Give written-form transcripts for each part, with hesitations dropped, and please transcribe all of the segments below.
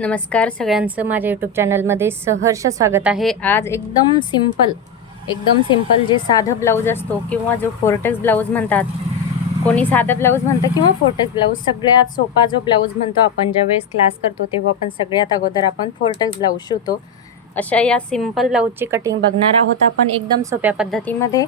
नमस्कार सगळ्यांचं माझ्या यूट्यूब चॅनलमध्ये सहर्ष स्वागत आहे। आज एकदम सिंपल जे साधं ब्लाऊज असतो किंवा जो फोर्टेक्स ब्लाऊज म्हणतात, कोणी साधं ब्लाऊज म्हणतं किंवा फोर्टेक्स ब्लाऊज, सगळ्यात सोपा जो ब्लाऊज म्हणतो आपण ज्यावेळेस क्लास करतो तेव्हा आपण सगळ्यात अगोदर आपण फोर्टेक्स ब्लाऊज शिवतो। अशा या सिंपल ब्लाऊजची कटिंग बघणार आहोत आपण एकदम सोप्या पद्धतीमध्ये।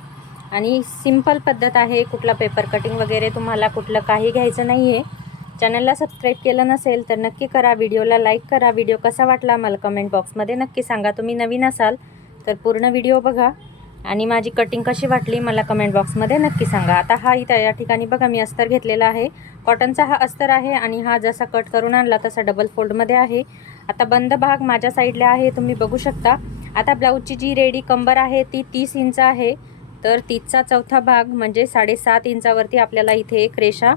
आणि सिंपल पद्धत आहे, कुठला पेपर कटिंग वगैरे तुम्हाला कुठलं काही घ्यायचं नाही आहे। चॅनलला सबस्क्राईब केलं नसेल तर नक्की करा, व्हिडिओला लाईक करा। व्हिडिओ कसा वाटला मला कमेंट बॉक्समध्ये नक्की सांगा। तुम्ही नवीन असाल तर पूर्ण व्हिडिओ बघा आणि माझी कटिंग कशी वाटली मला कमेंट बॉक्समध्ये नक्की सांगा। आता हा इथं या ठिकाणी बघा मी अस्तर घेतलेला आहे, कॉटनचा हा अस्तर आहे आणि हा जसा कट करून आणला तसा डबल फोल्डमध्ये आहे। आता बंद भाग माझ्या साईडला आहे, तुम्ही बघू शकता। आता ब्लाऊजची जी रेडी कंबर आहे ती 30 इंच आहे, तर 30चा चौथा भाग म्हणजे 7.5 इंचावरती आपल्याला इथे एक रेषा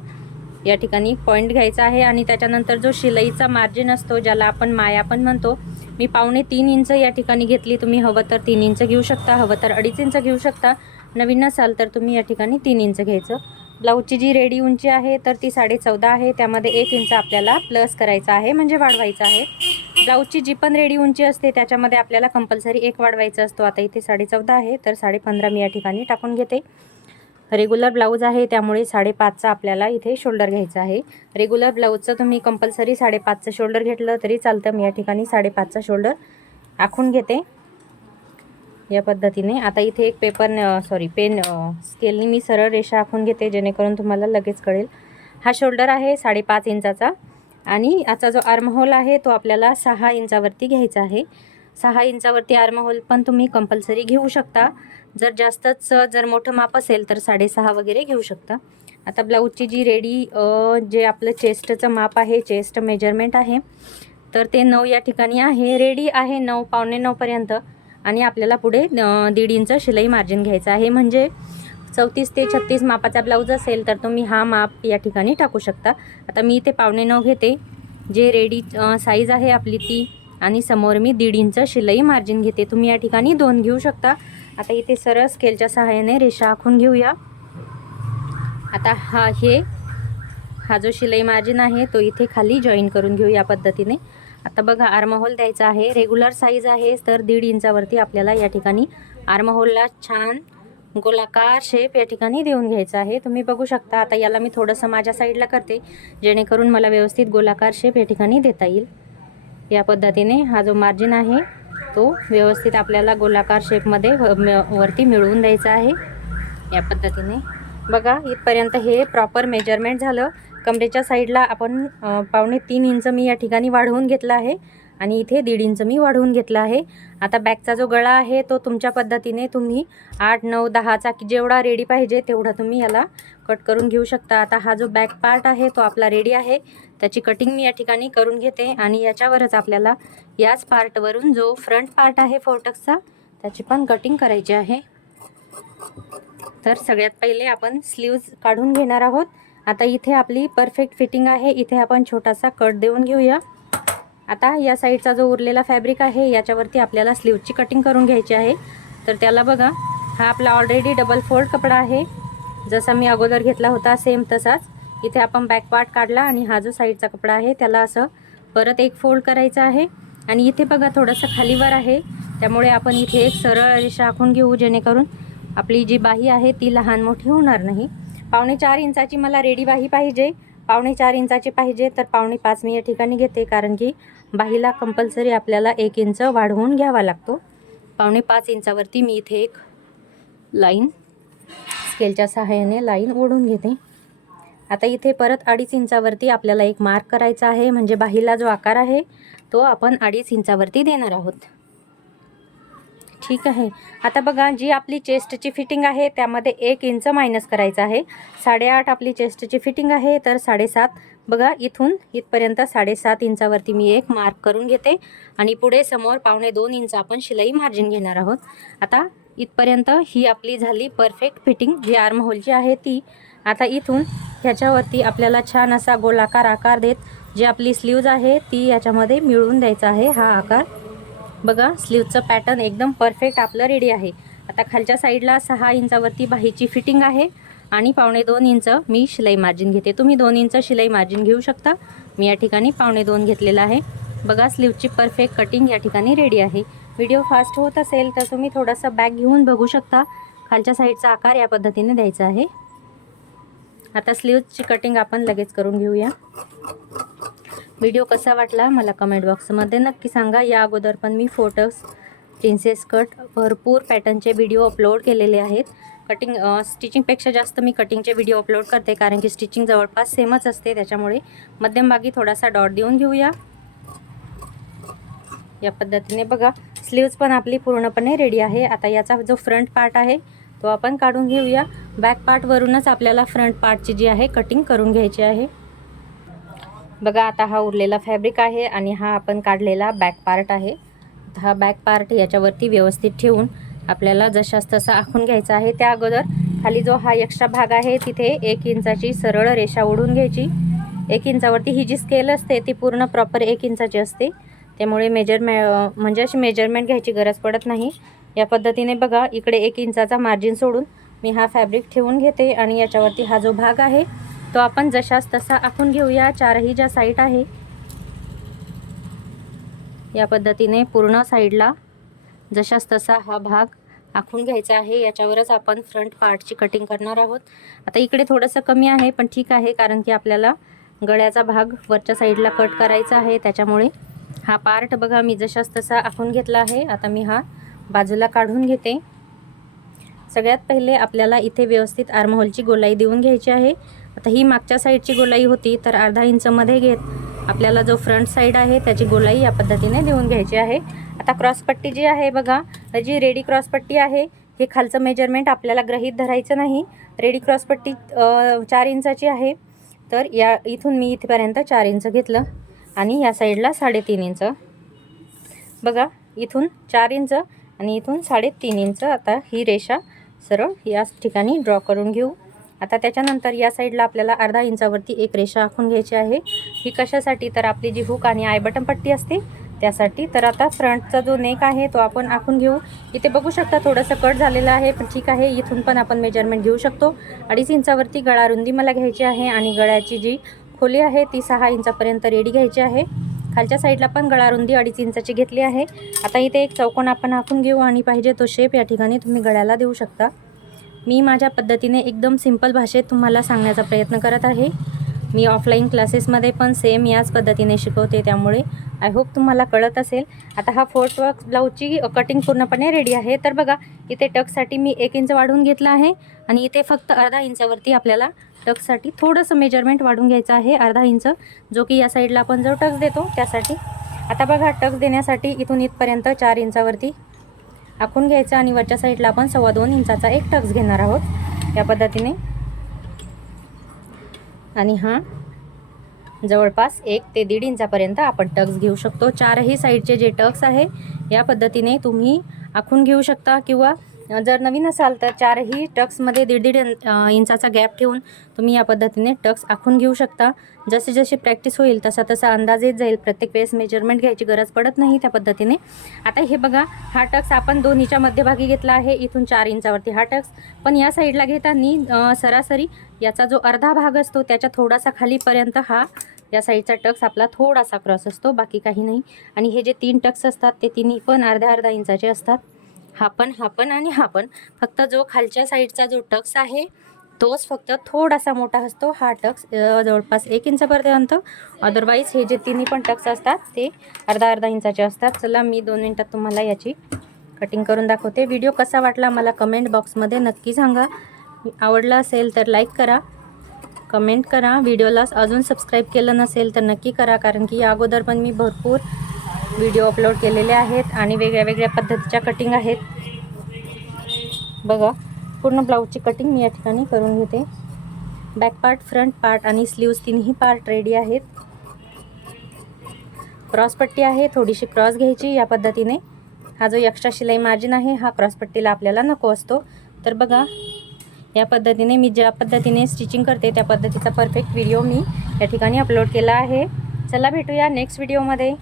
या ठिकाणी पॉइंट घ्यायचा आहे। आणि त्याच्यानंतर जो शिलाईचा मार्जिन असतो ज्याला आपण माया पण म्हणतो, मी 2.25 इंच या ठिकाणी घेतली। तुम्ही हवं तर 3 इंच घेऊ शकता, हवं तर 2.5 इंच घेऊ शकता। नवीन नसाल तर तुम्ही या ठिकाणी 3 इंच घ्यायचं। ब्लाऊजची जी रेडी उंची आहे तर ती 14.5 आहे, त्यामध्ये 1 इंच आपल्याला प्लस करायचा आहे म्हणजे वाढवायचा आहे। ब्लाऊजची जी पण रेडी उंची असते त्याच्यामध्ये आपल्याला कंपल्सरी 1 वाढवायचा असतो। आता इथे 14.5 आहे तर 15.5 मी या ठिकाणी टाकून घेते। रेग्युलर ब्लाऊज आहे त्यामुळे 5.5चा आपल्याला इथे शोल्डर घ्यायचा आहे। रेग्युलर ब्लाऊजचं तुम्ही कंपल्सरी 5.5चं शोल्डर घेतलं तरी चालतं। मी या ठिकाणी 5.5चा शोल्डर आखून घेते या पद्धतीने। आता इथे एक पेन स्केलनी मी सरळ रेषा आखून घेते जेणेकरून तुम्हाला लगेच कळेल। हा शोल्डर आहे 5.5 इंचाचा आणि याचा जो आर्महोल आहे तो आपल्याला 6 इंचावरती घ्यायचा आहे। 6 इंचावरती आर्महोल पण तुम्ही कंपल्सरी घेऊ शकता, जर मोठं माप असेल तर 6.5 वगैरे घेऊ शकता। आता ब्लाऊजची जी रेडी जे आपलं चेस्टचं माप आहे, चेस्ट मेजरमेंट आहे तर ते 9 या ठिकाणी आहे। रेडी आहे 9 पावणे 9 पर्यंत आणि आपल्याला पुढे 1.5 इंच शिलाई मार्जिन घ्यायचं आहे। म्हणजे 34 ते 36 मापाचा ब्लाऊज असेल तर तुम्ही हा माप या ठिकाणी टाकू शकता। आता मी इथे 9.25 घेते, जे रेडी साईज आहे आपली ती, आणि समोर मी 1.5 इंच शिलाई मार्जिन घेते। तुम्ही या ठिकाणी 2 घेऊ शकता। आता इथे सरळ स्केलच्या सहाय्याने रेषा आखून घेऊया। आता हा जो शिलाई मार्जिन आहे तो इथे खाली जॉईन करून घेऊ या पद्धतीने। आता बघा आर्महोल द्यायचा आहे, रेग्युलर साईज आहे तर 1.5 इंचावरती आपल्याला या ठिकाणी आर्महोलला छान गोलाकार शेप या ठिकाणी देऊन घ्यायचा आहे। तुम्ही बघू शकता। आता याला मी थोडंसं माझ्या साईडला करते जेणेकरून मला व्यवस्थित गोलाकार शेप या ठिकाणी देता येईल। या पद्धतीने हा जो मार्जिन आहे तो व्यवस्थित आपल्याला गोलाकार शेपमध्ये वरती मिळवून द्यायचा आहे या पद्धतीने। बघा इथपर्यंत हे प्रॉपर मेजरमेंट झालं। कमरेच्या साईडला आपण 3.25 इंच मी या ठिकाणी वाढवून घेतला आहे आणि इथे 1.5 इंच मी वाढवून घेतला आहे। आता बॅकचा जो गळा आहे तो तुमच्या पद्धतीने तुम्ही 8, 9, 10चा जेवढा रेडी पाहिजे तेवढा तुम्ही याला कट करून घेऊ शकता। आता हा जो बॅक पार्ट आहे तो आपला रेडी आहे, त्याची कटिंग मी या ठिकाणी करून घेते आणि याच्यावरच आपल्याला याच पार्टवरून जो फ्रंट पार्ट आहे फोर्टेक्सचा त्याची पण कटिंग करायची आहे। तर सगळ्यात पहिले आपण स्लीव्ज काढून घेणार आहोत। आता इथे आपली परफेक्ट फिटिंग आहे, इथे आपण छोटासा कट देऊन घेऊया। आता या साईडचा जो उरलेला फॅब्रिक आहे याच्यावरती आपल्याला स्लीवची कटिंग करून घ्यायची आहे। तर त्याला बघा, हा आपला ऑलरेडी डबल फोल्ड कपडा आहे, जसा मी अगोदर घेतला होता सेम तसाच। इथे आपण बॅक पार्ट काढला आणि हा जो साईडचा कपडा आहे त्याला असं परत एक फोल्ड करायचा आहे। आणि इथे बघा थोडंसं खालीवर आहे त्यामुळे आपण इथे एक सरळ रेषा आखून घेऊ जेणेकरून आपली जी बाही आहे ती लहान मोठी होणार नाही। 4.25 इंचाची मला रेडी बाही पाहिजे, 4.25 इंचाची पाहिजे तर 5.25 मी या ठिकाणी घेते, कारण की बाहीला कंपल्सरी आपल्याला 1 इंच वाढवून घ्यावा लागतो। 5.25 इंचावरती मी इथे एक लाईन स्केलच्या सहाय्याने लाईन ओढून घेते। आता इथे परत 2.5 इंचावरती आपल्याला एक मार्क करायचा आहे, म्हणजे बाहीला जो आकार आहे तो आपण 2.5 इंचावरती देणार आहोत। ठीक आहे। आता बघा जी आपली चेस्टची फिटिंग आहे त्यामध्ये 1 इंच मायनस करायचं आहे। 8.5 आपली चेस्टची फिटिंग आहे तर 7.5 बघा इथून इथपर्यंत 7.5 इंचावरती मी एक मार्क करून घेते आणि पुढे समोर 2.25 इंच आपण शिलाई मार्जिन घेणार आहोत। आता इथपर्यंत ही आपली झाली परफेक्ट फिटिंग जी आर्महोलची आहे ती। आता इथून ह्याच्यावरती आपल्याला छान असा गोलाकार आकार देत जी आपली स्लीव्ज आहे ती याच्यामध्ये मिळवून द्यायचा आहे। हा आकार बघा, स्लीवचं पॅटर्न एकदम परफेक्ट आपलं रेडी आहे। आता खालच्या साईडला 6 इंचावरती बाहीची फिटिंग आहे आणि 2.25 इंच मी शिलाई मार्जिन घेते। तुम्ही 2 इंच शिलाई मार्जिन घेऊ शकता, मी या ठिकाणी 2.25 घेतलेला आहे। बघा स्लीवची परफेक्ट कटिंग या ठिकाणी रेडी आहे. व्हिडिओ फास्ट होत असेल तर तुम्ही थोडासा बॅक घेऊन बघू शकता. खालच्या साईडचा आकार या पद्धतीने द्यायचा आहे. आता स्लीवची कटिंग आपण लगेच करून घेऊया. व्हिडिओ कसा वाटला मला कमेंट बॉक्समध्ये नक्की सांगा. या अगोदर पण मी फोटोज, प्रिन्सेस कट, भरपूर पॅटर्नचे व्हिडिओ अपलोड केलेले आहेत. स्टिचिंगपेक्षा जास्त मी कटिंगचे व्हिडिओ अपलोड करते, कारण की स्टिचिंग जवळपास सेमच असते. त्याच्यामुळे मध्यमभागी थोडासा डॉट देऊन घेऊया. या पद्धतीने बघा स्लीव्स पण आपली पूर्णपणे रेडी आहे. आता याचा जो फ्रंट पार्ट आहे तो आपण काढून घेऊया. बॅक पार्टवरूनच आपल्याला फ्रंट पार्टची जी आहे कटिंग करून घ्यायची आहे. बघा आता हा उरलेला फॅब्रिक आहे आणि हा आपण काढलेला बॅक पार्ट आहे. हा बॅक पार्ट याच्यावरती व्यवस्थित ठेवून आपल्याला जशास तसा आखून घ्यायचा आहे. त्या अगोदर खाली जो हा एक्स्ट्रा भाग आहे तिथे 1 इंचाची सरळ रेषा ओढून घ्यायची. 1 इंचावरती ही जी स्केल असते ती पूर्ण प्रॉपर 1 इंचाची असते. त्यामुळे म्हणजे अशी मेजरमेंट घ्यायची गरज पडत नाही. या पद्धतीने बघा इकडे 1 इंचाचा मार्जिन सोडून मी हा फॅब्रिक ठेवून घेते आणि याच्यावरती हा जो भाग आहे तो आपण जशास तसा आखून घेऊया. चारही ज्या साईड आहे या पद्धतीने पूर्ण साईडला जशास तसा हा भाग आखून घ्यायचा आहे. याच्यावरच आपण फ्रंट पार्टची कटिंग करणार आहोत. आता इकडे थोडंसं कमी आहे पण ठीक आहे, कारण की आपल्याला गळ्याचा भाग वरच्या साईडला कट करायचा आहे. त्याच्यामुळे हा पार्ट बघा मी जशास तसा आखून घेतला आहे. आता मी हा बाजूला काढून घेते. सगळ्यात पहिले आपल्याला इथे व्यवस्थित आर्महोलची गोलाई देऊन घ्यायची आहे. आता ही मागच्या साईडची गोलाई होती तर अर्धा इंच मध्ये घेत आपल्याला जो फ्रंट साईड आहे त्याची गोलाई या पद्धतीने देऊन घ्यायची आहे. आता क्रॉसपट्टी जी आहे बघा, जी रेडी क्रॉसपट्टी आहे हे खालचं मेजरमेंट आपल्याला गृहीत धरायचं नाही. रेडी क्रॉसपट्टी 4 इंचाची आहे. तर या इथून मी इथपर्यंत 4 इंच घेतलं आणि या साईडला 3.5 इंच. बघा इथून 4 इंच आणि इथून 3.5 इंच. आता ही रेषा सरळ या ठिकाणी ड्रॉ करून घेऊ. आता त्याच्यानंतर या साईडला आपल्याला अर्धा इंचावरती एक रेषा आखून घ्यायची आहे. ही कशासाठी, तर आपली जी हुक आणि आय बटन पट्टी असते त्यासाठी. तर आता फ्रंटचा जो नेक आहे तो आपण आखून घेऊ. इथे बघू शकता थोडंसं कट झालेलं आहे पण ठीक आहे. इथून पण आपण मेजरमेंट घेऊ शकतो. 2.5 इंचावरती गळा रुंदी मला घ्यायची आहे आणि गळ्याची जी खोली आहे ती 6 इंचापर्यंत रेडी घ्यायची आहे. खालच्या साईडला पण गळा रुंदी 2.5 इंचाची घेतली आहे. आता इथे एक चौकोन आपण आखून घेऊ आणि पाहिजे तो शेप या ठिकाणी तुम्ही गळ्याला देऊ शकता. मी माझ्या पद्धतीने एकदम सिंपल भाषेत तुम्हाला सांगण्याचा प्रयत्न करत आहे. मी ऑफलाईन क्लासेसमध्ये पण सेम याच पद्धतीने शिकवते, त्यामुळे आय होप तुम्हाला कळत असेल. आता हा फोटवर्क ब्लाऊजची कटिंग पूर्णपणे रेडी आहे. तर बघा इथे टक्ससाठी मी 1 इंच वाढवून घेतला आहे आणि इथे फक्त अर्धा इंचावरती आपल्याला टक्ससाठी थोडंसं मेजरमेंट वाढून घ्यायचं आहे. अर्धा इंच, जो की या साईडला आपण जो टक्स देतो त्यासाठी. आता बघा टक्स देण्यासाठी इथून इथपर्यंत 4 इंचावरती आखून घ्यायचं आणि वरच्या साईडला आपण 2.25 इंचाचा एक टक्स घेणार आहोत या पद्धतीने. आणि हा जवळपास 1 ते 1.5 इंचापर्यंत आपण टक्स घेऊ शकतो. चारही साईडचे जे टक्स आहे या पद्धतीने तुम्ही आखून घेऊ शकता, किंवा जर नवीन असाल तर चारही टक्समध्ये 1.5 इंचाचा गॅप ठेवून तुम्ही या पद्धतीने टक्स आखून घेऊ शकता. जसे जशी प्रॅक्टिस होईल तसा तसा अंदाज येत जाईल. प्रत्येक वेळेस मेजरमेंट घ्यायची गरज पडत नाही त्या पद्धतीने. आता हे बघा हा टक्स आपण दोन्हीच्या मध्यभागी घेतला आहे. इथून 4 इंचावरती हा टक्स, पण या साईडला घेताना सरासरी याचा जो अर्धा भाग असतो त्याच्या थोडासा खालीपर्यंत हा या साईडचा टक्स आपला थोडासा क्रॉस असतो, बाकी काही नाही. आणि हे जे 3 टक्स असतात ते तिन्ही पण अर्धा इंचाचे असतात. हा पण आणि हा पण. फक्त जो खालच्या साईडचा जो टक्स आहे तोच फक्त थोडासा मोठा असतो. हा टक्स जवळपास 1 इंचापर्यंत. अदरवाईज हे जे तिन्ही पण टक्स असतात ते अर्धा इंचाचे असतात. चला मी 2 मिनिटात तुम्हाला याची कटिंग करून दाखवते. व्हिडिओ कसा वाटला मला कमेंट बॉक्समध्ये नक्की सांगा. आवडला असेल तर लाईक करा, कमेंट करा. व्हिडिओला अजून सबस्क्राईब केलं नसेल तर नक्की करा, कारण की या अगोदर पण मी भरपूर व्हिडिओ अपलोड केलेले आहेत आणि वेगळ्या पद्धतीच्या कटिंग आहेत. बघा पूर्ण ब्लाऊजची कटिंग मी या ठिकाणी करून घेते. बॅक पार्ट, फ्रंट पार्ट आणि स्लीव्स तिन्ही पार्ट रेडी आहेत. क्रॉसपट्टी आहे, थोडीशी क्रॉस घ्यायची या पद्धतीने. हा जो एक्स्ट्रा शिलाई मार्जिन आहे हा क्रॉसपट्टीला आपल्याला नको असतो. तर बघा या पद्धतीने मी ज्या पद्धतीने स्टिचिंग करते त्या पद्धतीचा परफेक्ट व्हिडिओ मी या ठिकाणी अपलोड केला आहे. चला भेटूया नेक्स्ट व्हिडिओमध्ये.